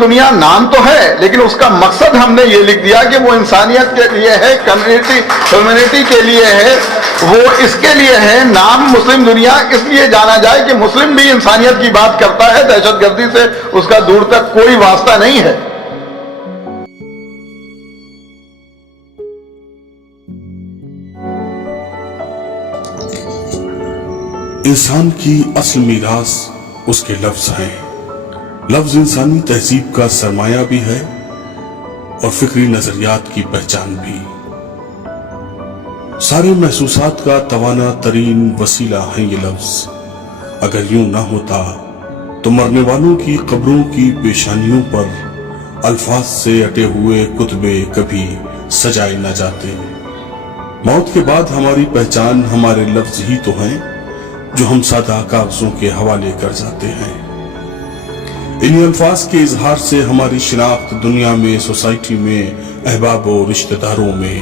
دنیا نام تو ہے لیکن اس کا مقصد ہم نے یہ لکھ دیا کہ وہ انسانیت کے لیے ہے، کمیونٹی کے لیے ہے، وہ اس کے لیے ہے۔ نام مسلم دنیا اس لیے جانا جائے کہ مسلم بھی انسانیت کی بات کرتا ہے، دہشت گردی سے اس کا دور تک کوئی واسطہ نہیں ہے۔ انسان کی اصل میراث اس کے لفظ ہیں۔ لفظ انسانی تہذیب کا سرمایہ بھی ہے اور فکری نظریات کی پہچان بھی۔ سارے محسوسات کا توانا ترین وسیلہ ہیں یہ لفظ۔ اگر یوں نہ ہوتا تو مرنے والوں کی قبروں کی پیشانیوں پر الفاظ سے اٹے ہوئے کتبے کبھی سجائے نہ جاتے۔ موت کے بعد ہماری پہچان ہمارے لفظ ہی تو ہیں جو ہم سادہ کاغذوں کے حوالے کر جاتے ہیں۔ انہی الفاظ کے اظہار سے ہماری شناخت دنیا میں، سوسائٹی میں، احباب و رشتہ داروں میں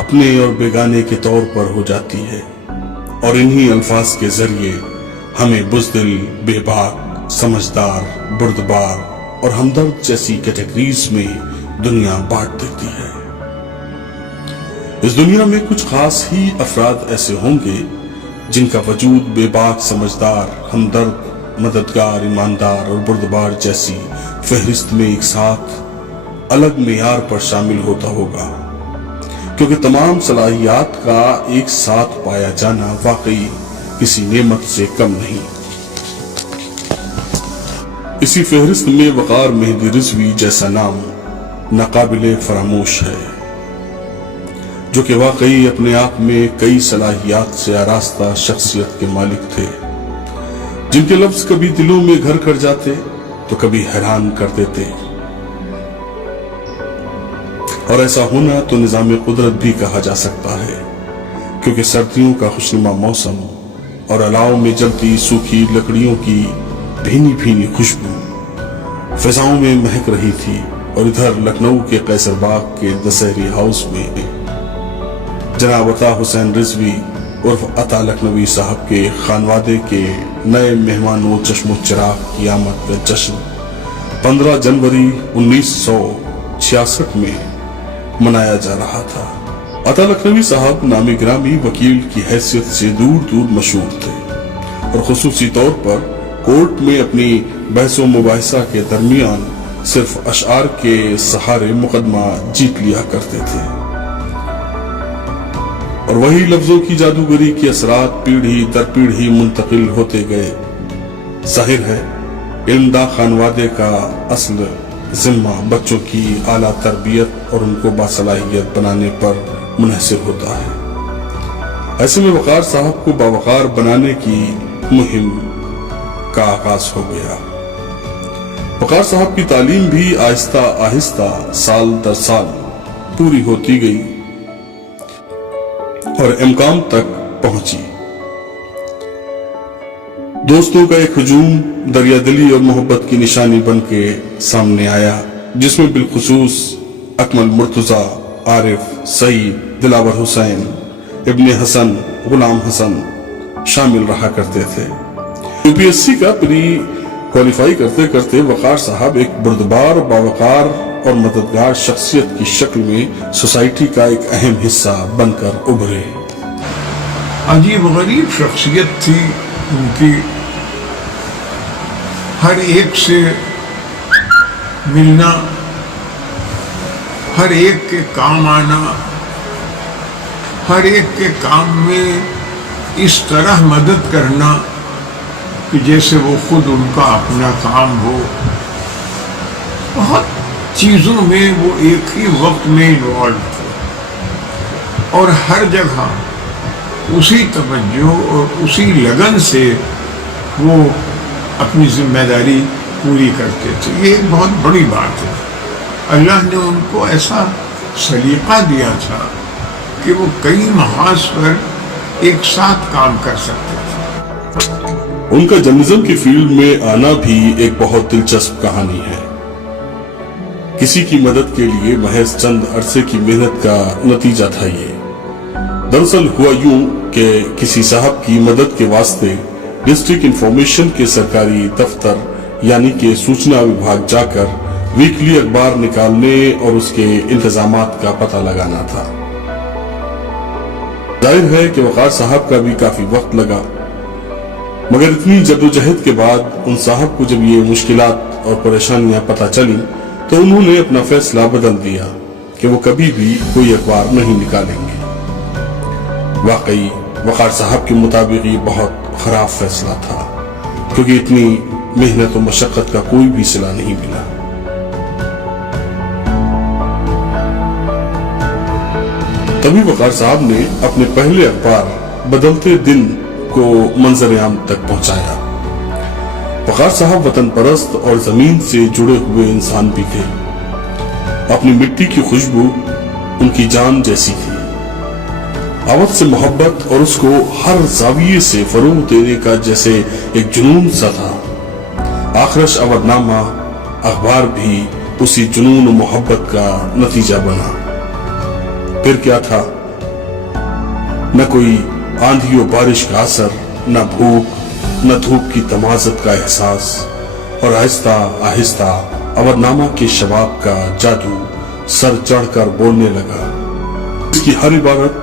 اپنے اور بیگانے کے طور پر ہو جاتی ہے، اور انہی الفاظ کے ذریعے ہمیں بزدل، بے باک، سمجھدار، بردبار اور ہمدرد جیسی کیٹیگریز میں دنیا بانٹ دیتی ہے۔ اس دنیا میں کچھ خاص ہی افراد ایسے ہوں گے جن کا وجود بے باک، سمجھدار، ہمدرد، مددگار، ایماندار اور بردبار جیسی فہرست میں ایک ساتھ الگ معیار پر شامل ہوتا ہوگا، کیونکہ تمام صلاحیات کا ایک ساتھ پایا جانا واقعی کسی نعمت سے کم نہیں۔ اسی فہرست میں وقار مہدی رضوی جیسا نام ناقابل فراموش ہے، جو کہ واقعی اپنے آپ میں کئی صلاحیات سے آراستہ شخصیت کے مالک تھے، جن کے لفظ کبھی دلوں میں گھر کر جاتے تو کبھی حیران کر دیتے۔ اور ایسا ہونا تو نظام قدرت بھی کہا جا سکتا ہے، کیونکہ سردیوں کا خوشنما موسم اور الاؤ میں جلتی سوکھی لکڑیوں کی بھینی بھینی خوشبو فضاؤں میں مہک رہی تھی، اور ادھر لکھنؤ کے قیصر باغ کے دسہری ہاؤس میں جناب عطا حسین رضوی عرف عطا لکھنوی صاحب کے خانوادے کے نئے مہمانوں چشم و چراغ کی آمد کا جشن 15 جنوری 1966 میں منایا جا رہا تھا۔ عطا لکھنوی صاحب نام گرامی وکیل کی حیثیت سے دور دور مشہور تھے، اور خصوصی طور پر کورٹ میں اپنی بحث و مباحثہ کے درمیان صرف اشعار کے سہارے مقدمہ جیت لیا کرتے تھے، اور وہی لفظوں کی جادوگری کے اثرات پیڑھی در پیڑھی منتقل ہوتے گئے۔ ظاہر ہے علم دا خانوادے کا اصل ذمہ بچوں کی اعلیٰ تربیت اور ان کو باصلاحیت بنانے پر منحصر ہوتا ہے۔ ایسے میں وقار صاحب کو باوقار بنانے کی مہم کا آغاز ہو گیا۔ وقار صاحب کی تعلیم بھی آہستہ آہستہ سال در سال پوری ہوتی گئی اور امکان تک پہنچی۔ دوستوں کا ایک ہجوم دریا دلی اور محبت کی نشانی بن کے سامنے آیا، جس میں بالخصوص اکمل مرتضیٰ، عارف، سعید، دلاور حسین، ابن حسن، غلام حسن شامل رہا کرتے تھے۔ UPSC کا پری کوالیفائی کرتے کرتے وقار صاحب ایک بردبار، باوقار اور مددگار شخصیت کی شکل میں سوسائٹی کا ایک اہم حصہ بن کر ابھرے۔ عجیب غریب شخصیت تھی ان کی، ہر ایک سے ملنا، ہر ایک کے کام آنا، ہر ایک کے کام میں اس طرح مدد کرنا کہ جیسے وہ خود ان کا اپنا کام ہو۔ بہت چیزوں میں وہ ایک ہی وقت میں انوالو تھے، اور ہر جگہ اسی توجہ اور اسی لگن سے وہ اپنی ذمہ داری پوری کرتے تھے۔ یہ ایک بہت بڑی بات ہے۔ اللہ نے ان کو ایسا سلیقہ دیا تھا کہ وہ کئی محاذ پر ایک ساتھ کام کر سکتے تھے۔ ان کا جرنلزم کی فیلڈ میں آنا بھی ایک بہت دلچسپ کہانی ہے۔ کسی کی مدد کے لیے محض چند عرصے کی محنت کا نتیجہ تھا یہ۔ دراصل ہوا یوں کہ کسی صاحب کی مدد کے واسطے ڈسٹرکٹ انفارمیشن کے سرکاری دفتر यानी कि सूचना विभाग जाकर वीकली अखबार निकालने और उसके इंतजामात का पता लगाना था। जाहिर है कि वकार साहब का भी काफी वक्त लगा, मगर इतनी जद्दोजहद के बाद उन साहब को जब ये मुश्किलात और परेशानियां पता चली तो उन्होंने अपना फैसला बदल दिया कि वो कभी भी कोई अखबार नहीं निकालेंगे। वाकई वकार साहब के मुताबिक ये बहुत खराब फैसला था, क्योंकि इतनी मेहनत और मशक्कत का कोई भी सिला नहीं मिला। तभी वकार साहब ने अपने पहले अखबार बदलते दिन को मंजर आम तक पहुंचाया। वकार साहब वतन परस्त और जमीन से जुड़े हुए इंसान भी थे। अपनी मिट्टी की खुशबू उनकी जान जैसी थी। अवध से मोहब्बत और उसको हर जाविये से फरोग देने का जैसे एक जुनून सा था। आखिरश अवधनामा अखबार भी उसी जुनून और मोहब्बत का नतीजा बना। फिर क्या था, न कोई आंधी और बारिश का असर, न भूख, न धूप की तमाजत का एहसास, और आहिस्ता आहिस्ता अवधनामा के शबाब का जादू सर चढ़कर बोलने लगा। इसकी हर इबारत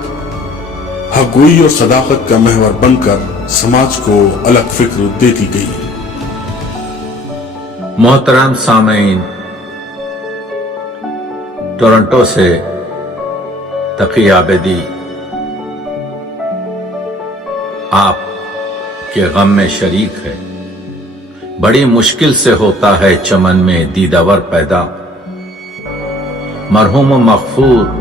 हक़गोई और सदाकत का महवर बनकर समाज को अलग फिक्र देती गई। मोहतरम सामीन, टोरंटो से तकी आबदी आप के गम में शरीक है। बड़ी मुश्किल से होता है चमन में दीदावर पैदा। मरहूम मगफूर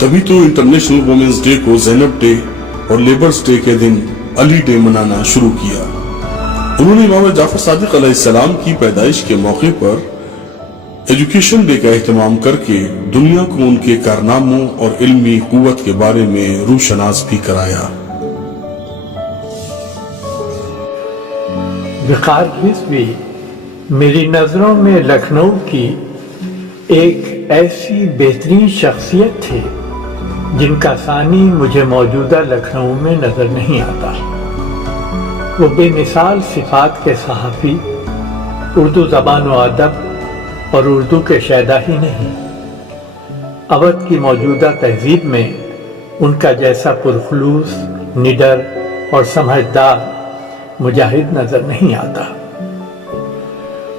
तभी तो इंटरनेशनल वुमेन्स डे को ज़ैनब डे और लेबर्स डे के दिन अली डे मनाना शुरू किया। उन्होंने इमाम जाफर सादिक अलैहिस्सलाम की पैदाइश के मौके पर एजुकेशन डे का एहतमाम करके दुनिया को उनके कारनामों और इल्मी कुव्वत के बारे में रूशनास भी कराया। वक़ार रिज़वी मेरी नज़रों में लखनऊ की एक ऐसी बेहतरीन शख्सियत थे जिनका सानी मुझे मौजूदा लखनऊ में नजर नहीं आता। वो बेमिसाल सिफात के सहाफ़ी, उर्दू ज़बान व अदब और उर्दू के शायदा ही नहीं, अवध की मौजूदा तहजीब में उनका जैसा पुरखलूस, निडर और समझदार मुजाहिद नजर नहीं आता।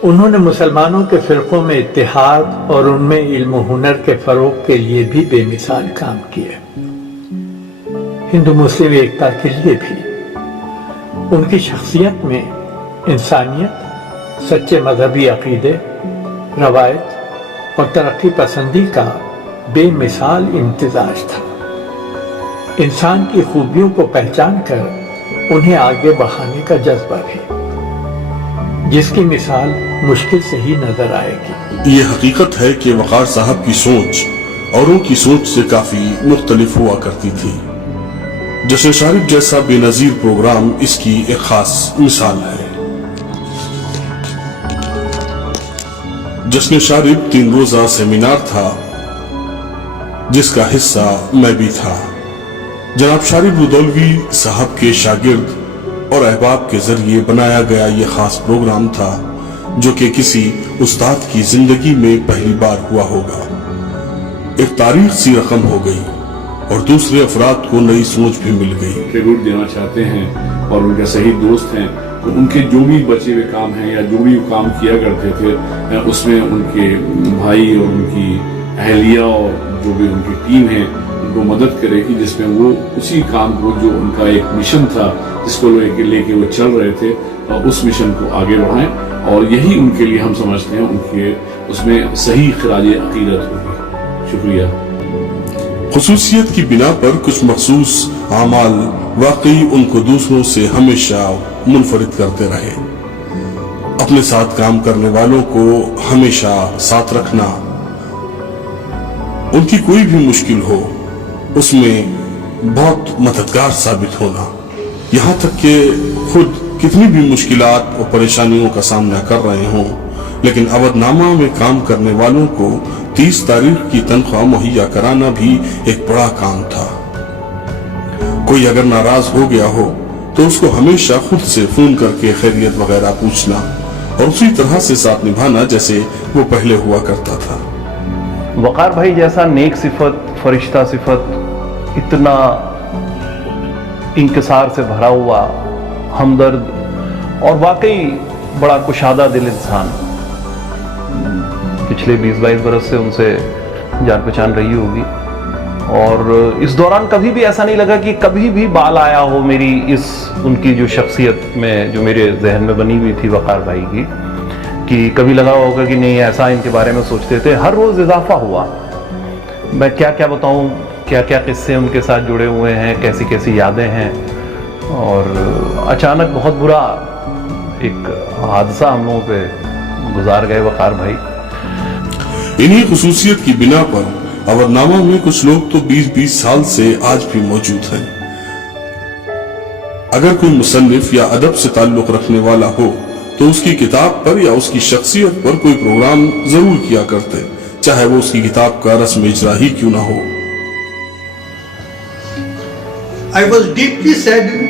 उन्होंने मुसलमानों के फ़िरक़ों में इत्तेहाद और उनमें इल्म हुनर के फ़रोग़ के लिए भी बेमिसाल काम किए। हिंदू मुस्लिम एकता के लिए भी उनकी शख्सियत में इंसानियत, सच्चे मजहबी अक़ीदे, रवायत और तरक्की पसंदी का बेमिसाल इम्तिजाज था। इंसान की खूबियों को पहचान कर उन्हें आगे बढ़ाने का जज्बा भी, जिसकी मिसाल मुश्किल से ही नजर आएगी। ये हकीकत है कि वकार साहब की सोच औरों की सोच से काफी मुख्तलिफ हुआ करती थी। जश्न शारिफ जैसा बेनजीर प्रोग्राम इसकी एक खास मिसाल है। जश्न शारिफ 3 रोजा सेमिनार था जिसका हिस्सा मैं भी था। जनाब शारिफ रुदौलवी साहब के शागिर्द और अहबाब के जरिए बनाया गया ये खास प्रोग्राम था जो कि किसी उस्ताद की जिंदगी में पहली बार हुआ होगा। एक तारीख सी रकम हो गई और दूसरे अफराद को नई सोच भी मिल गई। रूट देना चाहते हैं और उनके सही दोस्त हैं तो उनके जो भी बचे हुए काम हैं या जो भी काम किया करते थे उसमें उनके भाई और उनकी अहलिया और जो भी उनकी टीम है उनको मदद करेगी, जिसमें वो उसी काम को जो उनका एक मिशन था जिसको लेके वो चल रहे थे उस मिशन को आगे बढ़ाएं और यही उनके लिए हम समझते हैं उनके उसमें सही खराज अकीदत होगी। शुक्रिया। खुसूसियत की बिना पर कुछ मखसूस आमाल वाकई उनको दूसरों से हमेशा मुनफरिद करते रहे। अपने साथ काम करने वालों को हमेशा साथ रखना, उनकी कोई भी मुश्किल हो उसमें बहुत मददगार साबित होना, यहाँ तक कि खुद कितनी भी मुश्किलात और परेशानियों का सामना कर रहे हों लेकिन अवधनामा में काम करने वालों को 30 तारीख की तनख्वाह मुहैया कराना भी एक बड़ा काम था। कोई अगर नाराज हो गया हो तो उसको हमेशा खुद से फोन करके खैरियत वगैरह पूछना और उसी तरह से साथ निभाना जैसे वो पहले हुआ करता था। वकार भाई जैसा नेक सिफत, फरिश्ता सिफत, इतना इंकिसार से भरा हुआ, हमदर्द और वाकई बड़ा कुशादा दिल इंसान, पिछले 20-22 बरस से उनसे जान पहचान रही होगी और इस दौरान कभी भी ऐसा नहीं लगा कि कभी भी बाल आया हो मेरी इस उनकी जो शख्सियत में जो मेरे जहन में बनी हुई थी वकार भाई की, कि कभी लगा होगा कि नहीं ऐसा इनके बारे में सोचते थे। हर रोज इजाफा हुआ। मैं क्या क्या बताऊं, क्या क्या किस्से उनके साथ जुड़े हुए हैं, कैसी कैसी यादें हैं और अचानक बहुत बुरा एक हादसा हम लोगों पे गुजार गए वकार भाई। इन्हीं खुसूसियत की बिना पर अवधनामा में कुछ लोग तो 20-20 साल से आज भी मौजूद हैं। अगर कोई मुसन्निफ या अदब से ताल्लुक रखने वाला हो तो उसकी किताब पर या उसकी शख्सियत पर कोई प्रोग्राम जरूर किया करते, चाहे वो उसकी किताब का रस्म इजरा ही क्यों ना हो। I was deeply saddened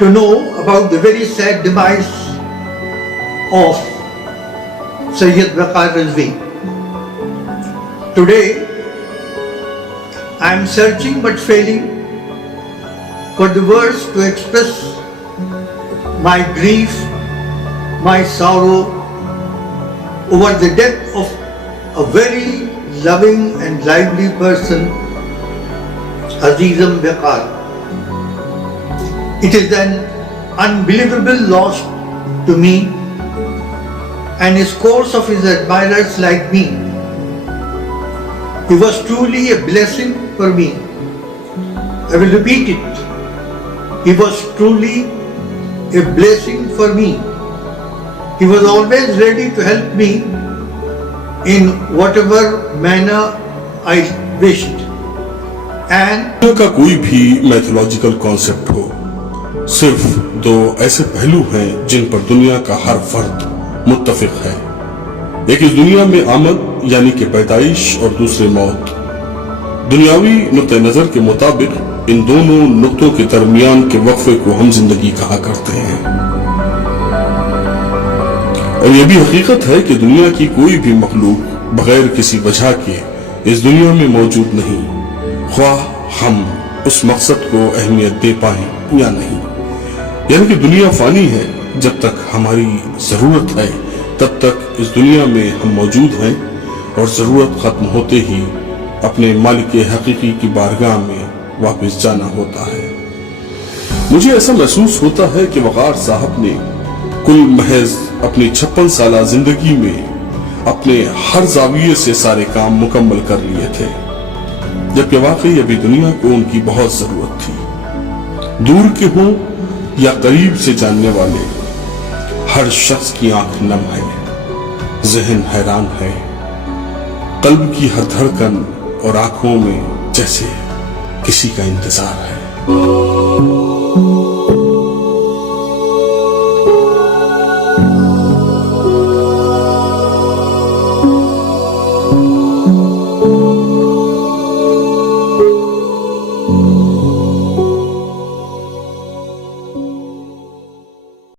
to know about the very sad demise of Sayyid Waqar Rizvi. Today, I am searching but failing for the words to express my grief, my sorrow over the death of a very loving and lively person, Azizam Waqar. It is an unbelievable loss to me and a scores of his admirers like me. He was truly a blessing for me. I will repeat it. He was truly a blessing for me. He was always ready to help me in whatever manner I wished. And दुनिया का कोई भी mythological concept हो, सिर्फ 2 ऐसे पहलू हैं जिन पर दुनिया का हर फर्द मुत्तफिक है। एक इस दुनिया में आमद यानी कि पैदाइश और दूसरे मौत। दुनियावी नुक्ते नजर के मुताबिक इन दोनों नुक्तों के दरमियान के वक्फे को हम जिंदगी कहा करते हैं और यह भी हकीकत है कि दुनिया की कोई भी मखलूक बगैर किसी वजह के इस दुनिया में मौजूद नहीं, ख्वाह हम उस मकसद को अहमियत दे पाए या नहीं। यानी कि दुनिया फानी है, जब तक हमारी जरूरत है तब तक इस दुनिया में हम मौजूद हैं और जरूरत खत्म होते ही अपने मालिक हकीकी की बारगाह में वापस जाना होता है। मुझे ऐसा महसूस होता है कि वकार साहब ने कुल महज अपनी 56 साल जिंदगी में अपने हर जाविये से सारे काम मुकम्मल कर लिए थे, जबकि वाकई अभी दुनिया को उनकी बहुत जरूरत थी। दूर के हों या करीब से जानने वाले, हर शख्स की आंख नम है, जहन हैरान है, कल्ब की हर धड़कन और आंखों में जैसे किसी का इंतजार है।